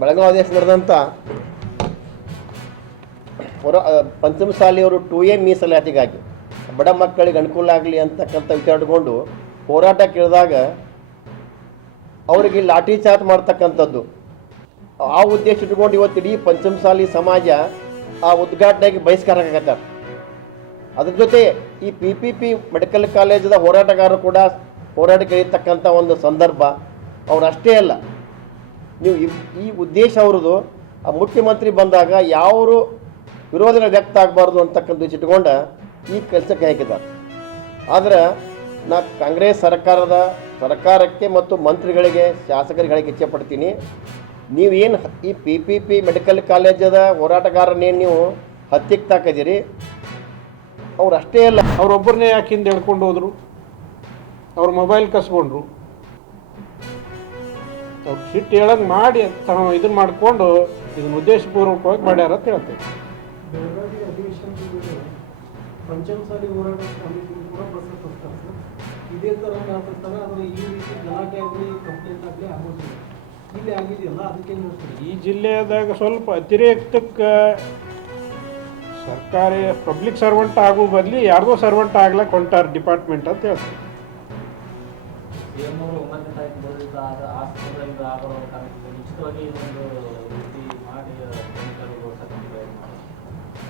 ಬೆಳಗಾವಿ ನಡೆದಂಥ ಪಂಚಮಸಾಲಿಯವರು 2A ಮೀಸಲಾತಿಗಾಗಿ ಬಡ ಮಕ್ಕಳಿಗೆ ಅನುಕೂಲ ಆಗಲಿ ಅಂತಕ್ಕಂಥ ವಿಚಾರ ಇಟ್ಕೊಂಡು ಹೋರಾಟ ಕೇಳಿದಾಗ ಅವರಿಗೆ ಲಾಠಿ ಚಾರ್ಜ್ ಮಾಡ್ತಕ್ಕಂಥದ್ದು ಆ ಉದ್ದೇಶ ಇಟ್ಕೊಂಡು ಇವತ್ತು ಇಡೀ ಪಂಚಮಸಾಲಿ ಸಮಾಜ ಆ ಉದ್ಘಾಟನೆಗೆ ಬಹಿಷ್ಕಾರ ಆಗತ್ತಾರೆ. ಅದ್ರ ಜೊತೆ ಈ PPP ಮೆಡಿಕಲ್ ಕಾಲೇಜದ ಹೋರಾಟಗಾರರು ಕೂಡ ಹೋರಾಟಕ್ಕೆ ಇರ್ತಕ್ಕಂಥ ಒಂದು ಸಂದರ್ಭ. ಅವರಷ್ಟೇ ಅಲ್ಲ, ನೀವು ಈ ಉದ್ದೇಶ ಅವ್ರದ್ದು ಆ ಮುಖ್ಯಮಂತ್ರಿ ಬಂದಾಗ ಯಾವರು ವಿರೋಧಗಳು ವ್ಯಕ್ತ ಆಗಬಾರ್ದು ಅಂತಕ್ಕಂಥ ಇಟ್ಕೊಂಡು ಈ ಕೆಲಸಕ್ಕೆ ಹಾಕಿದ್ದಾರೆ. ಆದರೆ ನಾ ಕಾಂಗ್ರೆಸ್ ಸರ್ಕಾರಕ್ಕೆ ಮತ್ತು ಮಂತ್ರಿಗಳಿಗೆ ಶಾಸಕರಿಗೆ ಹೇಳಕ್ಕೆ ಇಚ್ಛೆಪಡ್ತೀನಿ, ನೀವೇನು ಈ PPP ಮೆಡಿಕಲ್ ಕಾಲೇಜದ ಹೋರಾಟಗಾರನೇನು ನೀವು ಹತ್ತಿಗೆ ತಾಕಿದ್ದೀರಿ, ಅವ್ರು ಅಷ್ಟೇ ಅಲ್ಲ, ಅವರೊಬ್ಬರನ್ನೇ ಯಾಕಿಂದ ಹೇಳ್ಕೊಂಡು ಹೋದರು, ಅವ್ರ ಮೊಬೈಲ್ ಕಸ್ಕೊಂಡ್ರು, ಅವ್ರು ಸಿಟ್ಟು ಹೇಳಂಗೆ ಮಾಡಿ ಇದನ್ನು ಮಾಡಿಕೊಂಡು ಇದನ್ನು ಉದ್ದೇಶಪೂರ್ವಕವಾಗಿ ಮಾಡ್ಯಾರ ಅಂತ ಹೇಳ್ತೇವೆ. ಬೆಳಗಾವಿ ಅಧಿವೇಶನದಲ್ಲಿ ಪಂಚಮಸಾಲಿ ಹೋರಾಟ ಸಮಿತಿ ಕೂಡ ಪ್ರಸ್ತುತಪಡಿಸ್ತಾರೆ. ಇದೇ ಥರ ಮಾತಾಡ್ತಾರೆ, ಆದರೆ ಈ ರೀತಿ ಗಲಾಟೆ ಆಗಲಿ ಕಂಪ್ಲೇಂಟ್ ಆಗಲಿ ಆಗೋದಿಲ್ಲ. ಇಲ್ಲಿ ಆಗಿದೆಯಲ್ಲ, ಅದಕ್ಕೆ ಈ ಜಿಲ್ಲೆಯಾದಾಗ ಸ್ವಲ್ಪ ಅತಿರೇಕಕ್ಕೆ ಸರ್ಕಾರಿ ಪಬ್ಲಿಕ್ ಸರ್ವೆಂಟ್ ಆಗೋ ಬದಲಿ ಯಾರ್ದೋ ಸರ್ವೆಂಟ್ ಆಗ್ಲಕ್ಕೆ ಹೊಂಟಾರ ಡಿಪಾರ್ಟ್ಮೆಂಟ್ ಅಂತ ಹೇಳ್ತಾರೆ.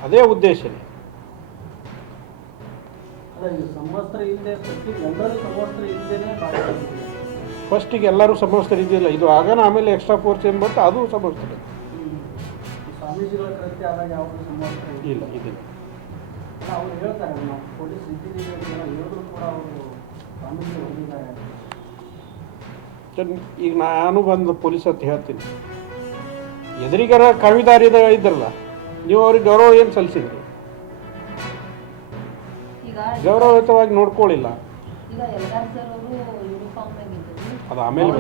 ಅದೇ ಉದ್ದೇಶನೇ. ಫಸ್ಟಿಗೆ ಎಲ್ಲರೂ ಸಮವಸ್ತ್ರ ಇದ್ದಿಲ್ಲ, ಇದು ಆಗನ ಆಮೇಲೆ ಎಕ್ಸ್ಟ್ರಾ ಫೋರ್ಸ್ ಏನು ಬರ್ತದೆ ಅದು ಸಮವಸ್ತ್ರ ಇಲ್ಲ ಇದಿಲ್ಲ. ಈಗ ನಾನು ಬಂದು ಪೊಲೀಸ್ ಅಂತ ಹೇಳ್ತೀನಿ, ಎದುರಿಗರ ಕವಿದಾರಿ ಇದ್ರಲ್ಲ, ನೀವು ಅವ್ರಿಗೆ ಗೌರವ ಏನು ಸಲ್ಲಿಸಿದ್ರಿ? ಗೌರವಯುತವಾಗಿ ನೋಡ್ಕೊಳ್ಳಿಲ್ಲ. ಅದು ಆಮೇಲೆ